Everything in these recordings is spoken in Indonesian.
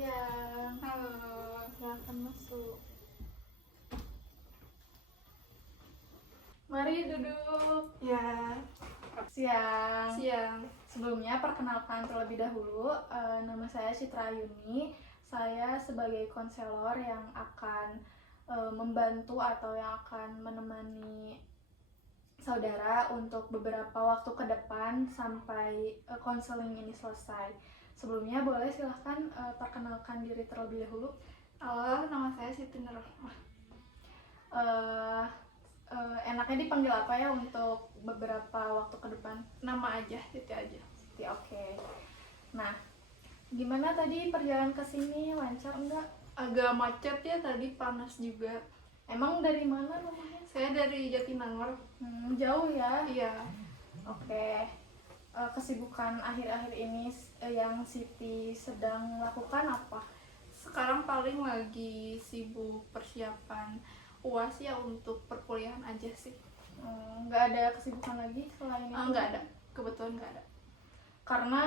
Siang. Halo. Silakan masuk. Mari duduk. Ya, Siang. siang. Sebelumnya perkenalkan terlebih dahulu, nama saya Citra Yuni. Saya sebagai konselor yang akan membantu atau yang akan menemani saudara untuk beberapa waktu ke depan sampai konseling ini selesai. Sebelumnya boleh silahkan perkenalkan diri terlebih dahulu. Halo, nama saya Siti Nurrahmah. Eh, Enaknya dipanggil apa ya untuk beberapa waktu ke depan? Nama aja, Siti aja. Siti, oke. Nah, gimana tadi perjalanan ke sini, lancar enggak? Agak macet ya tadi, panas juga. Emang dari mana rumahnya? Saya dari Jatinangor. Jauh ya. Iya. Oke. Kesibukan akhir-akhir ini yang Siti sedang lakukan apa? Sekarang paling lagi sibuk persiapan UAS ya, untuk perkuliahan aja sih. Nggak ada kesibukan lagi selain itu? Nggak ada, kebetulan nggak ada. Karena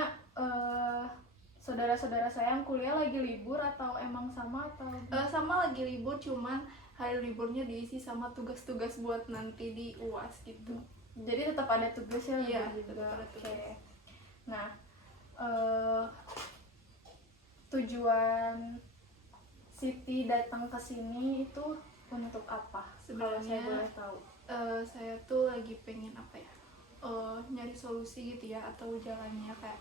saudara-saudara saya yang kuliah lagi libur atau emang sama atau? Sama lagi libur, cuman hari liburnya diisi sama tugas-tugas buat nanti di UAS gitu. Jadi tetap ada tugasnya Iya, juga. tetap ada tugas. Oke. Nah, tujuan Siti datang ke sini itu untuk apa? Kalau saya Sebenarnya boleh tahu. saya tuh lagi pengen apa ya, nyari solusi gitu ya, atau jalannya kayak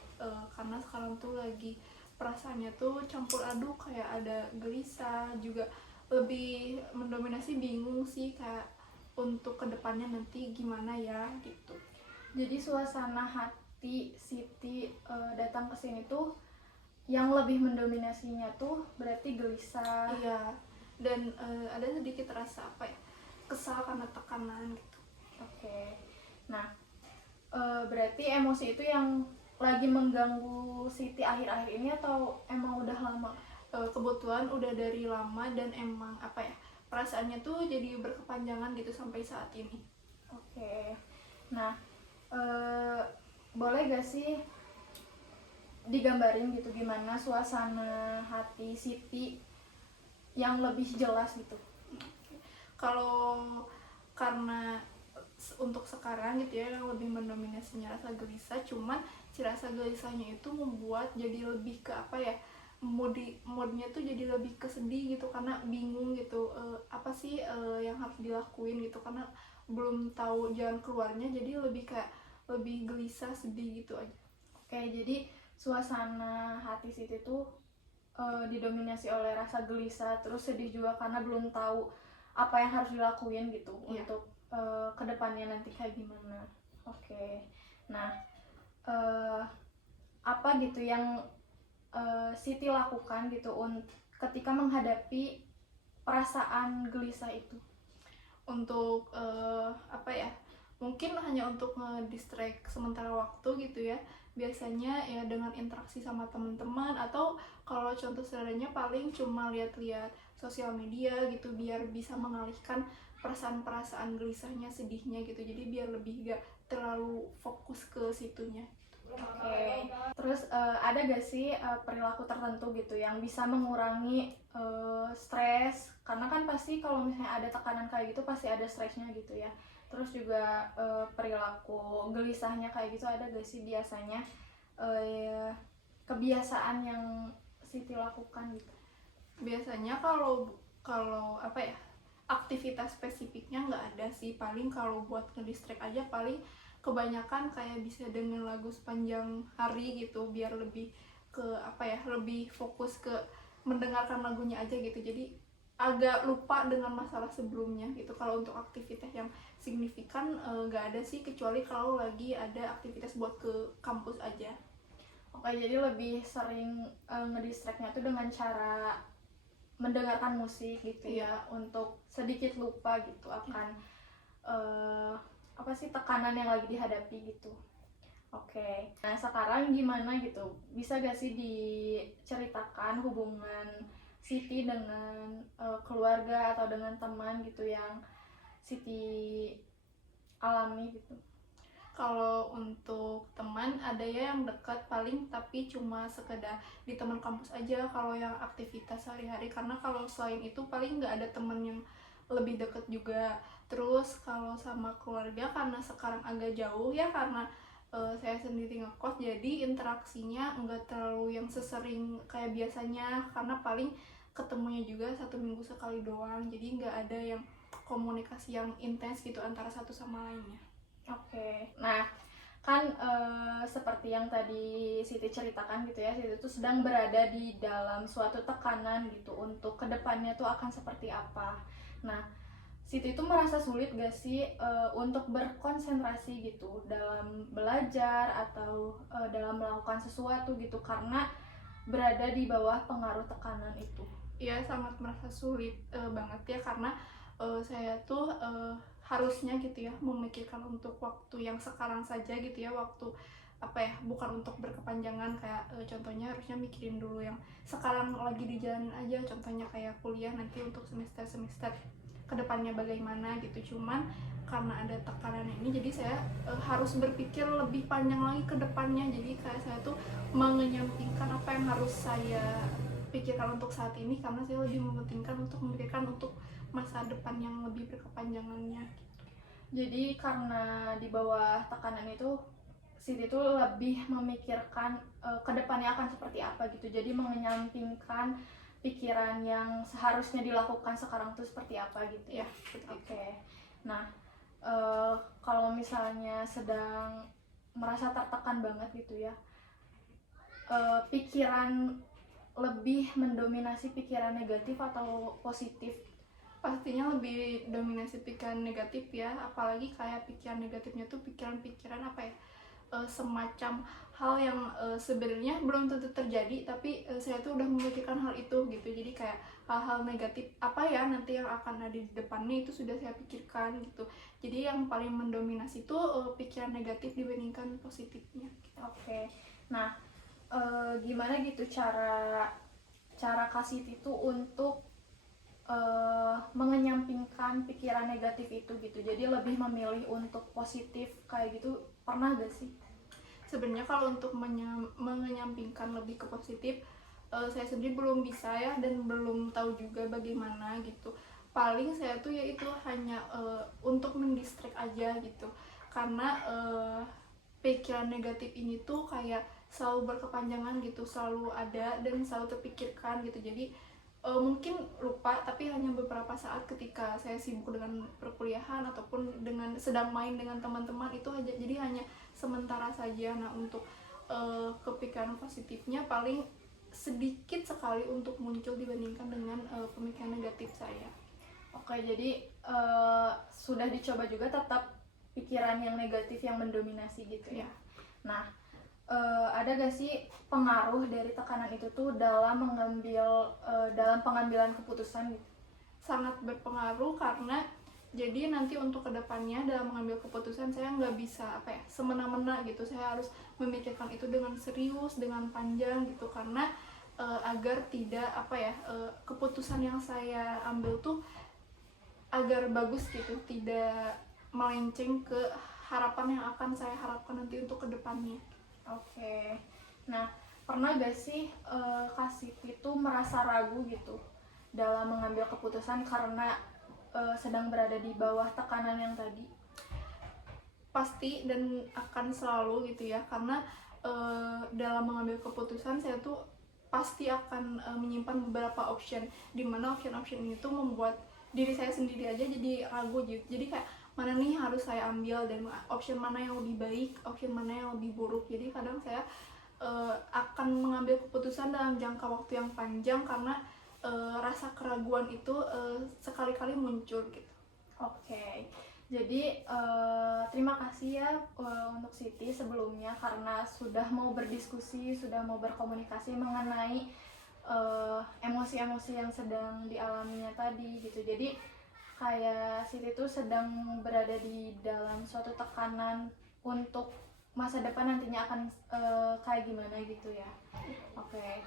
karena sekarang tuh lagi perasaannya tuh campur aduk, kayak ada gelisah juga, lebih mendominasi bingung sih, kayak untuk kedepannya nanti gimana ya gitu. Jadi suasana hati Siti datang ke sini tuh yang lebih mendominasinya tuh berarti gelisah. Iya, dan ada sedikit rasa apa ya, kesal karena tekanan gitu. Oke. Nah, berarti emosi itu yang lagi mengganggu Siti akhir-akhir ini atau emang udah lama? Kebetulan udah dari lama, dan emang apa ya, perasaannya tuh jadi berkepanjangan gitu sampai saat ini. Oke. Nah, boleh gak sih digambarin gitu gimana suasana hati Siti yang lebih jelas gitu? Kalau karena untuk sekarang gitu ya, yang lebih mendominasinya rasa gelisah, cuman si rasa gelisahnya itu membuat jadi lebih ke apa ya, moodnya tuh jadi lebih ke sedih gitu, karena bingung gitu, apa sih yang harus dilakuin gitu, karena belum tahu jalan keluarnya, jadi lebih kayak lebih gelisah, sedih gitu aja. Oke, jadi suasana hati Siti tuh didominasi oleh rasa gelisah, terus sedih juga karena belum tahu apa yang harus dilakuin gitu. Iya. Untuk kedepannya nanti kayak gimana. Oke. Nah, apa gitu yang Siti lakukan gitu ketika menghadapi perasaan gelisah itu? Untuk apa ya, mungkin hanya untuk nge-distract sementara waktu gitu ya, biasanya ya dengan interaksi sama teman-teman, atau kalau contoh sederhananya paling cuma lihat-lihat sosial media gitu, biar bisa mengalihkan perasaan-perasaan gelisahnya, sedihnya gitu, jadi biar lebih gak terlalu fokus ke situnya. Oke. Terus ada gak sih perilaku tertentu gitu yang bisa mengurangi stres? Karena kan pasti kalau misalnya ada tekanan kayak gitu pasti ada stresnya gitu ya. Terus juga perilaku gelisahnya kayak gitu ada gak sih biasanya kebiasaan yang Siti lakukan gitu? Biasanya kalau apa ya, aktivitas spesifiknya nggak ada sih, paling kalau buat ngedistract aja paling kebanyakan kayak bisa dengan lagu sepanjang hari gitu, biar lebih ke apa ya, lebih fokus ke mendengarkan lagunya aja gitu, jadi agak lupa dengan masalah sebelumnya gitu. Kalau untuk aktivitas yang signifikan nggak ada sih, kecuali kalau lagi ada aktivitas buat ke kampus aja. Oke, jadi lebih sering ngedistractnya tuh dengan cara mendengarkan musik gitu ya, untuk sedikit lupa gitu akan apa sih tekanan yang lagi dihadapi gitu. Oke. Nah, sekarang gimana gitu? Bisa gak sih diceritakan hubungan Siti dengan keluarga atau dengan teman gitu yang Siti alami gitu? Kalau untuk teman cuman ada ya yang dekat paling tapi cuma sekedar di teman kampus aja kalau yang aktivitas sehari-hari, karena kalau selain itu paling nggak ada teman yang lebih deket juga. Terus kalau sama keluarga karena sekarang agak jauh ya, karena saya sendiri ngekos, jadi interaksinya nggak terlalu yang sesering kayak biasanya, karena paling ketemunya juga 1 minggu sekali doang, jadi nggak ada yang komunikasi yang intens gitu antara satu sama lainnya. Oke. Nah, kan seperti yang tadi Siti ceritakan gitu ya, Siti tuh sedang berada di dalam suatu tekanan gitu untuk kedepannya tuh akan seperti apa. Nah, Siti tuh merasa sulit gak sih untuk berkonsentrasi gitu dalam belajar atau dalam melakukan sesuatu gitu karena berada di bawah pengaruh tekanan itu? Ya sangat merasa sulit banget ya, karena saya tuh harusnya gitu ya memikirkan untuk waktu yang sekarang saja gitu ya, waktu apa ya, bukan untuk berkepanjangan kayak contohnya harusnya mikirin dulu yang sekarang lagi dijalanin aja, contohnya kayak kuliah nanti untuk semester kedepannya bagaimana gitu. Cuman karena ada tekanan ini jadi saya harus berpikir lebih panjang lagi ke depannya, jadi kayak saya tuh mengenyampingkan apa yang harus saya pikirkan untuk saat ini, karena saya lebih mementingkan untuk memikirkan untuk masa depan yang lebih berkepanjangannya. Jadi karena di bawah tekanan itu Siti tuh lebih memikirkan kedepannya akan seperti apa gitu, jadi mengenyampingkan pikiran yang seharusnya dilakukan sekarang tuh seperti apa gitu Ya, Oke. Nah, kalau misalnya sedang merasa tertekan banget gitu ya, pikiran lebih mendominasi pikiran negatif atau positif? pastinya lebih dominasi pikiran negatif ya, apalagi kayak pikiran negatifnya tuh pikiran-pikiran apa ya, semacam hal yang sebenarnya belum tentu terjadi, tapi saya tuh udah memikirkan hal itu gitu. Jadi kayak hal-hal negatif apa ya nanti yang akan ada di depannya itu sudah saya pikirkan gitu. Jadi yang paling mendominasi itu pikiran negatif dibandingkan positifnya gitu. Oke. Nah, gimana gitu cara kasih itu untuk mengenyampingkan pikiran negatif itu gitu, jadi lebih memilih untuk positif kayak gitu, pernah gak sih? Sebenarnya kalau untuk mengenyampingkan lebih ke positif, saya sendiri belum bisa ya, dan belum tahu juga bagaimana gitu. Paling saya tuh yaitu hanya untuk mendistract aja gitu, karena pikiran negatif ini tuh kayak selalu berkepanjangan gitu, selalu ada dan selalu terpikirkan gitu. Jadi mungkin lupa, tapi hanya beberapa saat ketika saya sibuk dengan perkuliahan ataupun dengan sedang main dengan teman-teman itu aja, jadi hanya sementara saja. Nah untuk kepikiran positifnya paling sedikit sekali untuk muncul dibandingkan dengan pemikiran negatif saya. Oke, jadi sudah dicoba juga tetap pikiran yang negatif yang mendominasi gitu ya. Nah, ada gak sih pengaruh dari tekanan itu tuh dalam dalam pengambilan keputusan gitu? Sangat berpengaruh, karena jadi nanti untuk kedepannya dalam mengambil keputusan saya nggak bisa apa ya semena-mena gitu, saya harus memikirkan itu dengan serius, dengan panjang gitu, karena agar tidak apa ya keputusan yang saya ambil tuh agar bagus gitu, tidak melenceng ke harapan yang akan saya harapkan nanti untuk kedepannya. Oke. Nah, pernah gak sih Kasih itu merasa ragu gitu dalam mengambil keputusan karena sedang berada di bawah tekanan yang tadi? Pasti dan akan selalu gitu ya, karena dalam mengambil keputusan saya tuh pasti akan menyimpan beberapa option, dimana option-option ini tuh membuat diri saya sendiri aja jadi ragu gitu. Jadi kayak mana nih harus saya ambil, dan option mana yang lebih baik, option mana yang lebih buruk. Jadi kadang saya akan mengambil keputusan dalam jangka waktu yang panjang, karena rasa keraguan itu sekali-kali muncul gitu. Oke. Jadi terima kasih ya untuk Siti sebelumnya karena sudah mau berdiskusi, sudah mau berkomunikasi mengenai emosi-emosi yang sedang dialaminya tadi gitu. Jadi kayak Siti tuh sedang berada di dalam suatu tekanan untuk masa depan nantinya akan kayak gimana gitu ya. Oke.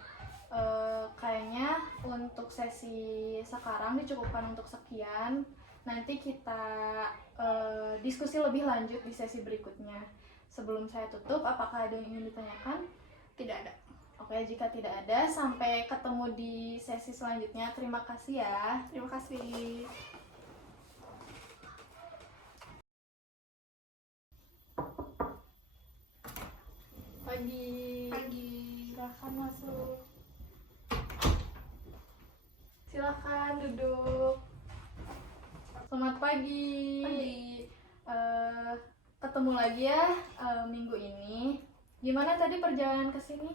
Kayaknya untuk sesi sekarang dicukupkan untuk sekian. Nanti kita diskusi lebih lanjut di sesi berikutnya. sebelum saya tutup, apakah ada yang ingin ditanyakan? Tidak ada. Oke, jika tidak ada, sampai ketemu di sesi selanjutnya. Terima kasih ya. Terima kasih. Pagi. Pagi. Silakan masuk. Silakan duduk. Selamat pagi. Pagi. Ketemu lagi ya minggu ini. Gimana tadi perjalanan ke sini?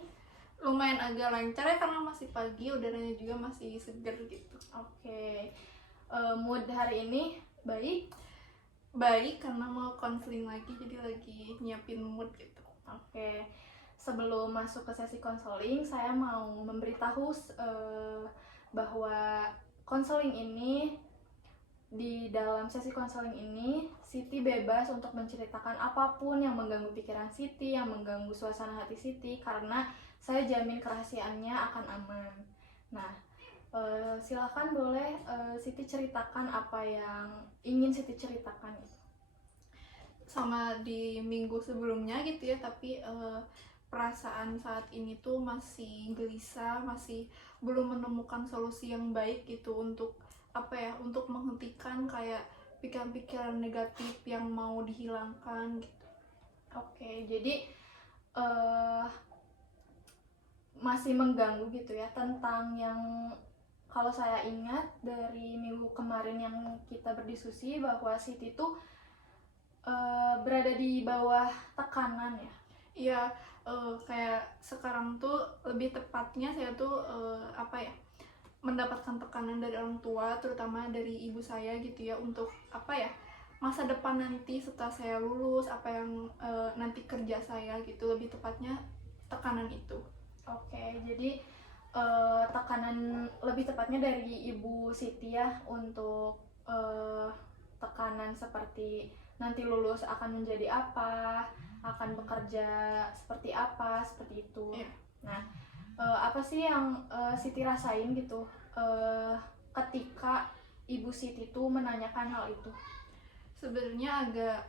Lumayan agak lancar ya karena masih pagi, udaranya juga masih seger gitu. Oke. Mood hari ini baik? Baik karena mau konseling lagi, jadi lagi nyiapin mood gitu. Oke. Sebelum masuk ke sesi konseling, saya mau memberitahu bahwa konseling ini, di dalam sesi konseling ini Siti bebas untuk menceritakan apapun yang mengganggu pikiran Siti, yang mengganggu suasana hati Siti, karena saya jamin kerahasiaannya akan aman. Nah, silakan boleh Siti ceritakan apa yang ingin Siti ceritakan. Sama di minggu sebelumnya gitu ya, tapi perasaan saat ini tuh masih gelisah, masih belum menemukan solusi yang baik gitu untuk apa ya, untuk menghentikan kayak pikiran-pikiran negatif yang mau dihilangkan gitu. Oke, jadi masih mengganggu gitu ya, tentang yang kalau saya ingat dari minggu kemarin yang kita berdiskusi bahwa Siti tuh berada di bawah tekanan ya. Iya, kayak sekarang tuh lebih tepatnya saya tuh apa ya, mendapatkan tekanan dari orang tua, terutama dari ibu saya gitu ya, untuk apa ya, masa depan nanti setelah saya lulus, apa yang nanti kerja saya gitu, lebih tepatnya tekanan itu. Oke, jadi tekanan lebih tepatnya dari Ibu Siti ya, untuk tekanan seperti nanti lulus akan menjadi apa, akan bekerja seperti apa, seperti itu. Iya. Nah, apa sih yang Siti rasain gitu ketika Ibu Siti tuh menanyakan hal itu? Sebenarnya agak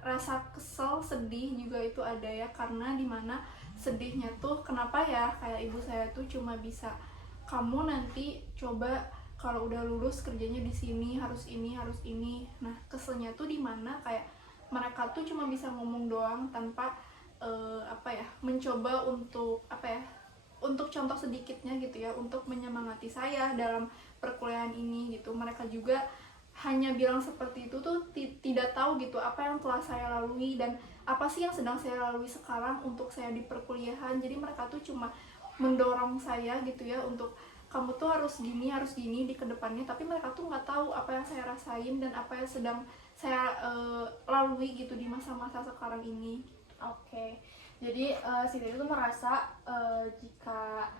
rasa kesel, sedih juga itu ada ya, karena dimana sedihnya tuh kenapa ya, kayak ibu saya tuh cuma bisa, kamu nanti coba kalau udah lulus kerjanya di sini, harus ini harus ini. Nah, keselnya tuh dimana kayak mereka tuh cuma bisa ngomong doang tanpa apa ya, mencoba untuk apa ya, untuk contoh sedikitnya gitu ya, untuk menyemangati saya dalam perkuliahan ini gitu. Mereka juga hanya bilang seperti itu tuh tidak tahu gitu apa yang telah saya lalui dan apa sih yang sedang saya lalui sekarang untuk saya di perkuliahan. Jadi mereka tuh cuma mendorong saya gitu ya, untuk kamu tuh harus gini di kedepannya, tapi mereka tuh nggak tahu apa yang saya rasain dan apa yang sedang saya lalui gitu di masa-masa sekarang ini. Oke, jadi Siti itu merasa jika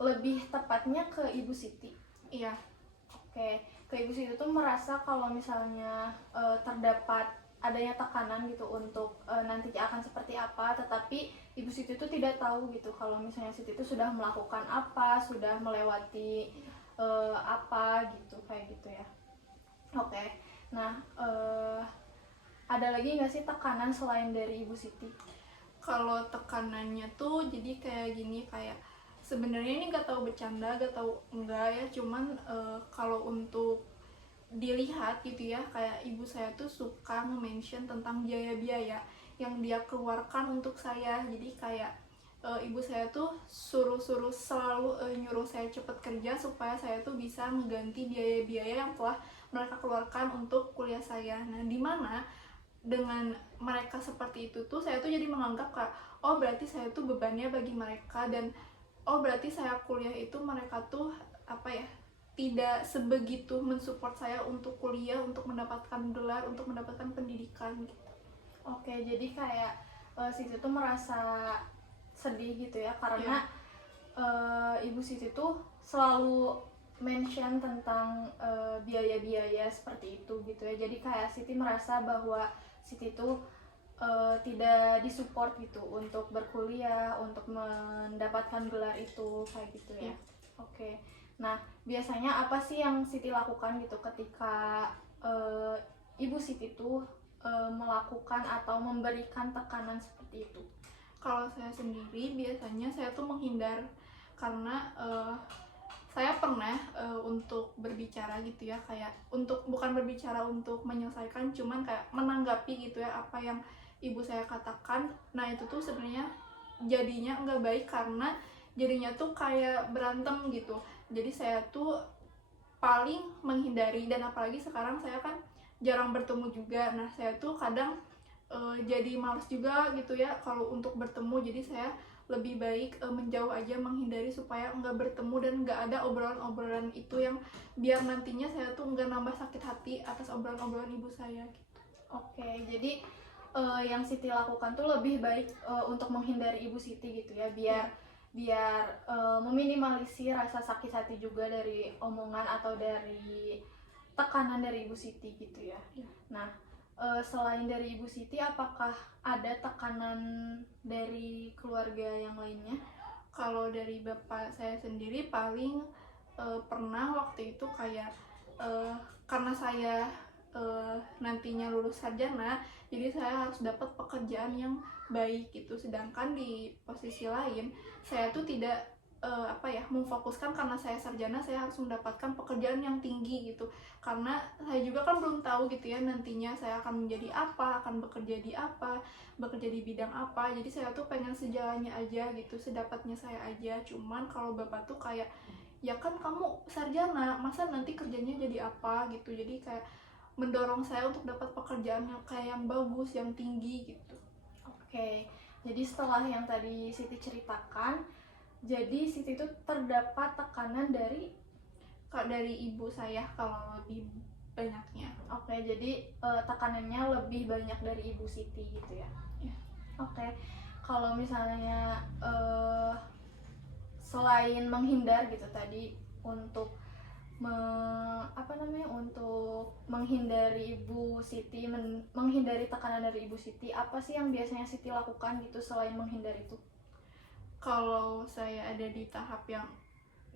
lebih tepatnya ke Ibu Siti. Iya. Oke, ke Ibu Siti itu merasa kalau misalnya terdapat adanya tekanan gitu untuk nantinya akan seperti apa, tetapi Ibu Siti itu tidak tahu gitu kalau misalnya Siti itu sudah melakukan apa, sudah melewati apa gitu, kayak gitu ya. Oke, nah ada lagi nggak sih tekanan selain dari Ibu Siti? Kalau tekanannya tuh jadi kayak gini, kayak sebenarnya ini gak tahu bercanda, gak tahu enggak ya, cuman kalau untuk dilihat gitu ya, kayak ibu saya tuh suka nge-mention tentang biaya-biaya yang dia keluarkan untuk saya. Jadi kayak ibu saya tuh suruh selalu nyuruh saya cepet kerja supaya saya tuh bisa mengganti biaya-biaya yang telah mereka keluarkan untuk kuliah saya. Nah, dimana dengan mereka seperti itu tuh saya tuh jadi menganggap kayak, oh berarti saya tuh bebannya bagi mereka, dan oh berarti saya kuliah itu mereka tuh apa ya, tidak sebegitu mensupport saya untuk kuliah, untuk mendapatkan gelar, untuk mendapatkan pendidikan gitu. Oke, jadi kayak Siti tuh merasa sedih gitu ya, karena Ibu Siti tuh selalu mention tentang biaya-biaya seperti itu gitu ya. Jadi kayak Siti merasa bahwa Siti tuh tidak disupport gitu untuk berkuliah, untuk mendapatkan gelar itu, kayak gitu ya. Oke. Nah, biasanya apa sih yang Siti lakukan gitu ketika Ibu Siti tuh melakukan atau memberikan tekanan seperti itu? Kalau saya sendiri biasanya saya tuh menghindar karena saya pernah untuk berbicara gitu ya, kayak untuk bukan berbicara untuk menyelesaikan, cuman kayak menanggapi gitu ya apa yang ibu saya katakan. Nah itu tuh sebenarnya jadinya nggak baik karena jadinya tuh kayak berantem gitu. Jadi saya tuh paling menghindari, dan apalagi sekarang saya kan jarang bertemu juga. Nah saya tuh kadang jadi males juga gitu ya kalau untuk bertemu, jadi saya lebih baik menjauh aja, menghindari supaya nggak bertemu dan nggak ada obrolan-obrolan itu yang biar nantinya saya tuh nggak nambah sakit hati atas obrolan-obrolan ibu saya gitu. Oke, jadi yang Siti lakukan tuh lebih baik untuk menghindari Ibu Siti gitu ya, biar meminimalisir rasa sakit hati juga dari omongan atau dari tekanan dari Ibu Siti gitu ya. Nah, selain dari Ibu Siti, apakah ada tekanan dari keluarga yang lainnya? Kalau dari bapak saya sendiri paling pernah waktu itu kayak karena saya nantinya lulus sarjana, jadi saya harus dapat pekerjaan yang baik gitu. Sedangkan di posisi lain saya tuh tidak memfokuskan, karena saya sarjana saya harus mendapatkan pekerjaan yang tinggi gitu, karena saya juga kan belum tahu gitu ya nantinya saya akan menjadi apa, akan bekerja di apa, bekerja di bidang apa. Jadi saya tuh pengen sejalannya aja gitu, sedapatnya saya aja. Cuman kalau bapak tuh kayak, ya kan kamu sarjana, masa nanti kerjanya jadi apa gitu. Jadi kayak mendorong saya untuk dapat pekerjaan yang kayak yang bagus, yang tinggi gitu. Oke, jadi setelah yang tadi Siti ceritakan, jadi Siti itu terdapat tekanan dari ibu saya kalau lebih banyaknya. Oke, jadi tekanannya lebih banyak dari Ibu Siti gitu ya. Ya. Oke, kalau misalnya selain menghindar gitu tadi untuk untuk menghindari Ibu Siti, menghindari tekanan dari Ibu Siti, apa sih yang biasanya Siti lakukan gitu selain menghindar itu? Kalau saya ada di tahap yang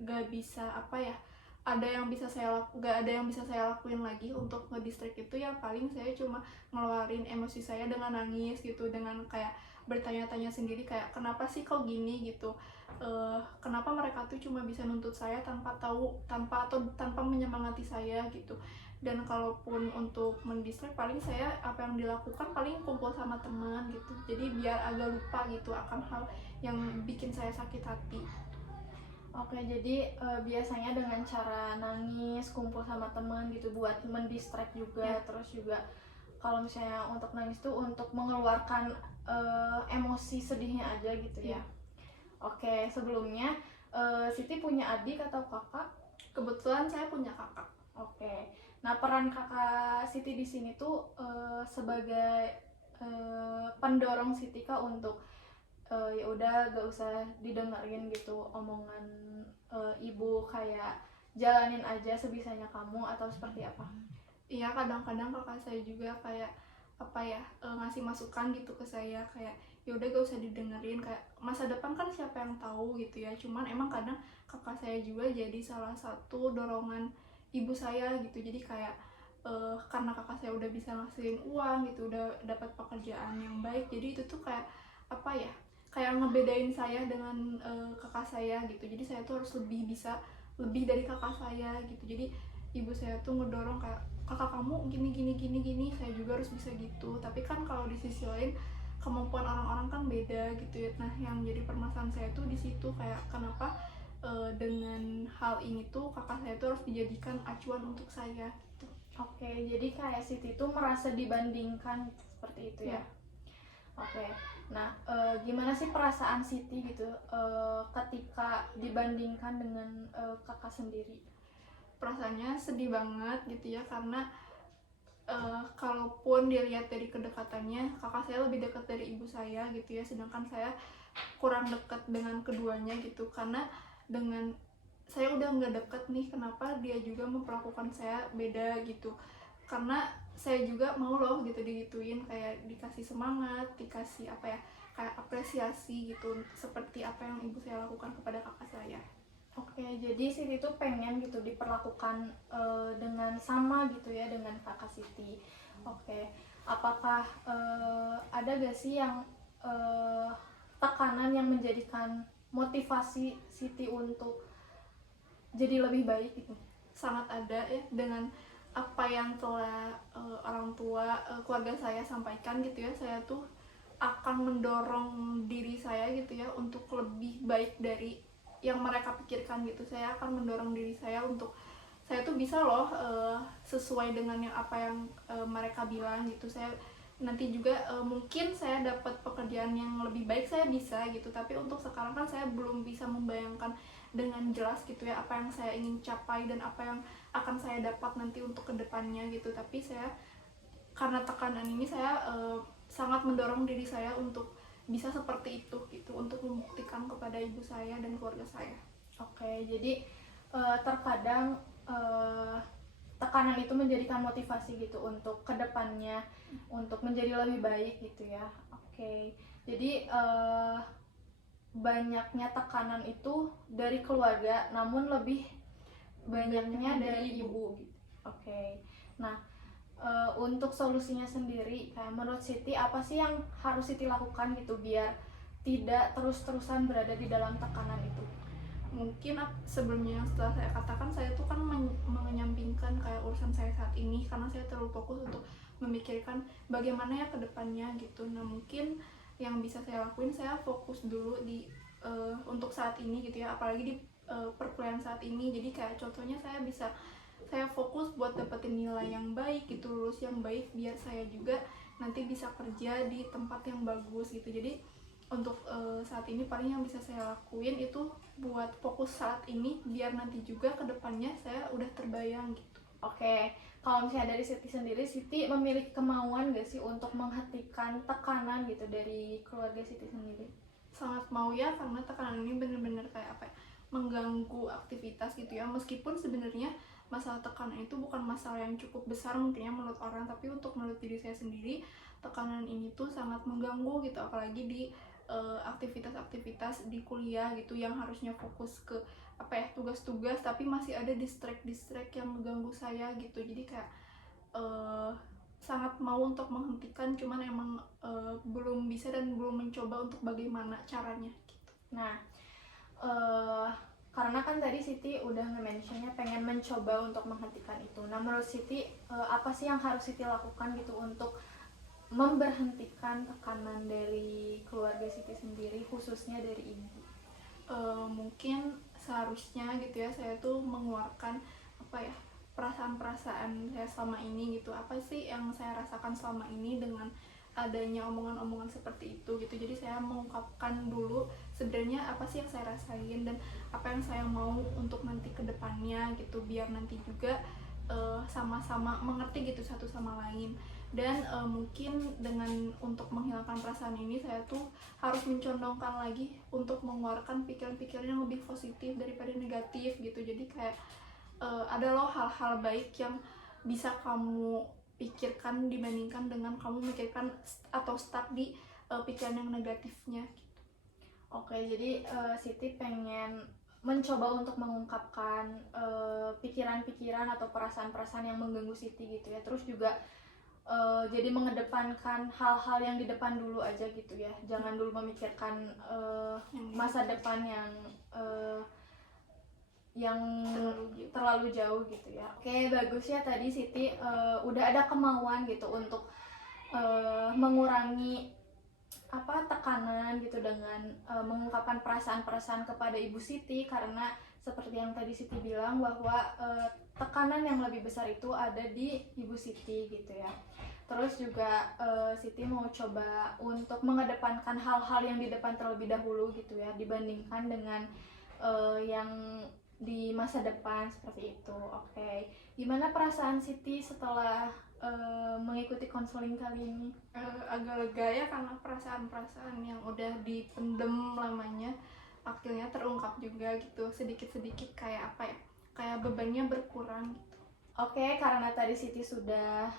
gak bisa gak ada yang bisa saya lakuin lagi untuk ngedistract itu, ya paling saya cuma ngeluarin emosi saya dengan nangis gitu, dengan kayak bertanya-tanya sendiri kayak kenapa sih kok gini gitu, kenapa mereka tuh cuma bisa nuntut saya tanpa menyemangati saya gitu. Dan kalaupun untuk mendistract, paling saya apa yang dilakukan paling kumpul sama teman gitu, jadi biar agak lupa gitu akan hal yang bikin saya sakit hati. Oke, jadi biasanya dengan cara nangis, kumpul sama teman gitu buat mendistract juga, Ya. Terus juga kalau misalnya untuk nangis tuh untuk mengeluarkan emosi sedihnya aja gitu ya. Oke, sebelumnya Siti punya adik atau kakak? Kebetulan saya punya kakak. Oke, nah peran kakak Siti di sini tuh sebagai pendorong Siti kak untuk ya udah gak usah didengerin gitu omongan ibu, kayak jalanin aja sebisanya kamu, atau seperti apa? Iya, kadang-kadang kakak saya juga kayak ngasih masukan gitu ke saya, kayak ya udah gak usah didengerin, kayak masa depan kan siapa yang tahu gitu ya. Cuman emang kadang kakak saya juga jadi salah satu dorongan ibu saya gitu. Jadi kayak karena kakak saya udah bisa ngasihin uang gitu, udah dapat pekerjaan yang baik, jadi itu tuh kayak kayak ngebedain saya dengan kakak saya gitu. Jadi saya tuh harus lebih dari kakak saya gitu. Jadi ibu saya tuh ngedorong kayak kakak kamu gini gini gini gini, saya juga harus bisa gitu. Tapi kan kalau di sisi lain kemampuan orang-orang kan beda gitu ya. Nah yang jadi permasalahan saya tuh di situ, kayak kenapa dengan hal ini tuh kakak saya tuh harus dijadikan acuan untuk saya gitu. Oke, jadi kayak Siti tuh merasa dibandingkan seperti itu ya. Oke, nah gimana sih perasaan Siti gitu ketika dibandingkan dengan kakak sendiri? Perasaannya sedih banget gitu ya, karena kalaupun dilihat dari kedekatannya, kakak saya lebih dekat dari ibu saya gitu ya, sedangkan saya kurang dekat dengan keduanya gitu. Karena dengan saya udah nggak deket nih, kenapa dia juga memperlakukan saya beda gitu. Karena saya juga mau loh gitu digituin, kayak dikasih semangat, dikasih kayak apresiasi gitu, seperti apa yang ibu saya lakukan kepada kakak saya. Oke, jadi Siti tuh pengen gitu diperlakukan dengan sama gitu ya dengan kakak Siti. Oke, apakah ada gak sih yang tekanan yang menjadikan motivasi Siti untuk jadi lebih baik gitu? Sangat ada ya, dengan apa yang telah orang tua, keluarga saya sampaikan gitu ya, saya tuh akan mendorong diri saya gitu ya untuk lebih baik dari yang mereka pikirkan gitu. Saya akan mendorong diri saya untuk saya tuh bisa loh sesuai dengan yang apa yang mereka bilang gitu. Saya nanti juga mungkin saya dapat pekerjaan yang lebih baik, saya bisa gitu, tapi untuk sekarang kan saya belum bisa membayangkan dengan jelas gitu ya apa yang saya ingin capai dan apa yang akan saya dapat nanti untuk kedepannya gitu. Tapi saya, karena tekanan ini, saya sangat mendorong diri saya untuk bisa seperti itu gitu, untuk membuktikan kepada ibu saya dan keluarga saya. Oke, jadi terkadang tekanan itu menjadikan motivasi gitu untuk kedepannya, untuk menjadi lebih baik gitu ya. Oke, jadi banyaknya tekanan itu dari keluarga, namun lebih banyaknya dari ibu gitu. Oke, nah untuk solusinya sendiri, kayak menurut Siti apa sih yang harus Siti lakukan gitu biar tidak terus-terusan berada di dalam tekanan itu? Mungkin sebelumnya yang setelah saya katakan, saya tuh kan menyampingkan kayak urusan saya saat ini karena saya terlalu fokus untuk memikirkan bagaimana ya ke depannya gitu. Nah mungkin yang bisa saya lakuin, saya fokus dulu di untuk saat ini gitu ya, apalagi di perkuliahan saat ini. Jadi kayak contohnya saya fokus buat dapetin nilai yang baik gitu, lulus yang baik, biar saya juga nanti bisa kerja di tempat yang bagus gitu. Jadi untuk saat ini paling yang bisa saya lakuin itu buat fokus saat ini, biar nanti juga kedepannya saya udah terbayang gitu. Oke, kalau misalnya dari Siti sendiri, Siti memiliki kemauan gak sih untuk menghentikan tekanan gitu dari keluarga Siti sendiri? Sangat mau ya, karena tekanan ini bener-bener kayak apa ya, mengganggu aktivitas gitu ya. Meskipun sebenarnya masalah tekanan itu bukan masalah yang cukup besar mungkinnya menurut orang, tapi untuk menurut diri saya sendiri, tekanan ini tuh sangat mengganggu gitu, apalagi di aktivitas-aktivitas di kuliah gitu yang harusnya fokus ke apa ya, tugas-tugas, tapi masih ada distract yang mengganggu saya gitu. Jadi kayak sangat mau untuk menghentikan, cuman emang belum bisa dan belum mencoba untuk bagaimana caranya gitu. Nah, karena kan tadi Siti udah nge-mentionnya pengen mencoba untuk menghentikan itu. Nah, menurut Siti apa sih yang harus Siti lakukan gitu untuk memberhentikan tekanan dari keluarga Siti sendiri, khususnya dari ibu? Mungkin seharusnya gitu ya, saya tuh mengeluarkan apa ya, perasaan-perasaan saya selama ini gitu. Apa sih yang saya rasakan selama ini dengan adanya omongan-omongan seperti itu gitu. Jadi saya mengungkapkan dulu sebenarnya apa sih yang saya rasain dan apa yang saya mau untuk nanti kedepannya gitu, biar nanti juga sama-sama mengerti gitu satu sama lain. Dan mungkin dengan untuk menghilangkan perasaan ini, saya tuh harus mencondongkan lagi untuk mengeluarkan pikiran-pikiran yang lebih positif daripada negatif gitu. Jadi kayak ada loh hal-hal baik yang bisa kamu pikirkan dibandingkan dengan kamu memikirkan atau stuck di pikiran yang negatifnya gitu. Oke, jadi Siti pengen mencoba untuk mengungkapkan pikiran-pikiran atau perasaan-perasaan yang mengganggu Siti gitu ya. Terus juga jadi mengedepankan hal-hal yang di depan dulu aja gitu ya. Jangan dulu memikirkan masa depan yang terlalu jauh gitu ya. Oke, bagus ya tadi Siti udah ada kemauan gitu untuk mengurangi tekanan gitu dengan mengungkapkan perasaan-perasaan kepada Ibu Siti, karena seperti yang tadi Siti bilang bahwa tekanan yang lebih besar itu ada di Ibu Siti gitu ya. Terus juga Siti mau coba untuk mengedepankan hal-hal yang di depan terlebih dahulu gitu ya, dibandingkan dengan yang di masa depan seperti itu. Oke, gimana perasaan Siti setelah mengikuti konseling kali ini? Agak lega ya, karena perasaan-perasaan yang udah dipendem lamanya akhirnya terungkap juga gitu, sedikit-sedikit kayak apa ya, kayak bebannya berkurang gitu. Oke, karena tadi Siti sudah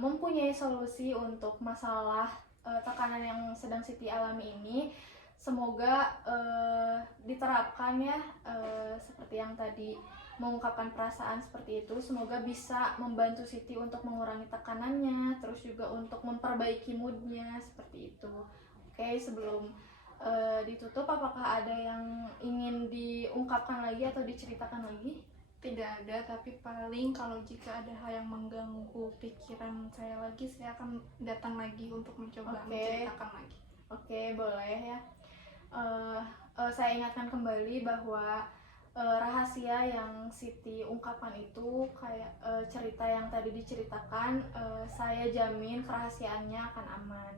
mempunyai solusi untuk masalah tekanan yang sedang Siti alami ini, semoga diterapkan ya, seperti yang tadi mengungkapkan perasaan seperti itu, semoga bisa membantu Siti untuk mengurangi tekanannya, terus juga untuk memperbaiki moodnya seperti itu. Oke, sebelum ditutup, apakah ada yang ingin diungkapkan lagi atau diceritakan lagi? Tidak ada, tapi paling kalau jika ada hal yang mengganggu pikiran saya lagi, saya akan datang lagi untuk mencoba menceritakan lagi. Oke, boleh ya. Saya ingatkan kembali bahwa rahasia yang Siti ungkapkan itu kayak cerita yang tadi diceritakan, saya jamin kerahasiaannya akan aman.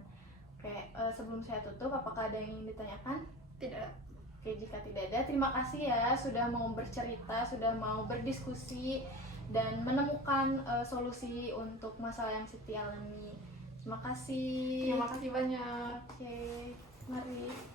Oke, sebelum saya tutup, apakah ada yang ingin ditanyakan? Tidak. Oke, jika tidak ada, terima kasih ya sudah mau bercerita, sudah mau berdiskusi dan menemukan solusi untuk masalah yang Siti alami. Terima kasih. Terima kasih banyak. Oke, mari.